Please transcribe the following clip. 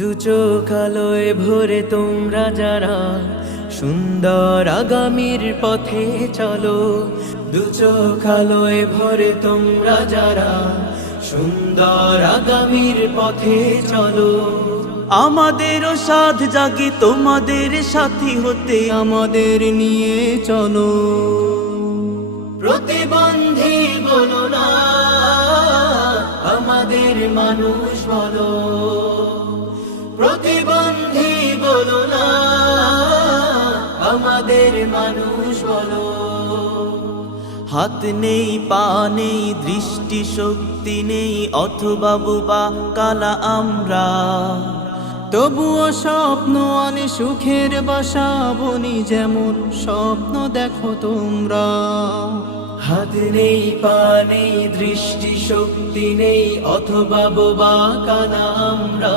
দু চোখ আলোয় ভরে তোমরা যারা সুন্দর আগামীর পথে চলো। দু চোখ আলোয় ভরে তোমরা যারা সুন্দর আগামীর পথে চলো। আমাদেরও সাধ জাগে তোমাদের সাথী হতে, আমাদের নিয়ে চলো। প্রতিবন্ধী বলো না, আমাদের মানুষ বলো। প্রতিবন্ধী বলো না, আমাদের মানুষ বলো। হাত নেই, পা নেই, দৃষ্টি শক্তি নেই, অথবা বোবা কালা আমরা, তবুও স্বপ্ন আনে সুখের বাসা বনি, যেমন স্বপ্ন দেখো তোমরা। হাত নেই, পা নেই, দৃষ্টি শক্তি নেই, অথবা বোবা কানা আমরা।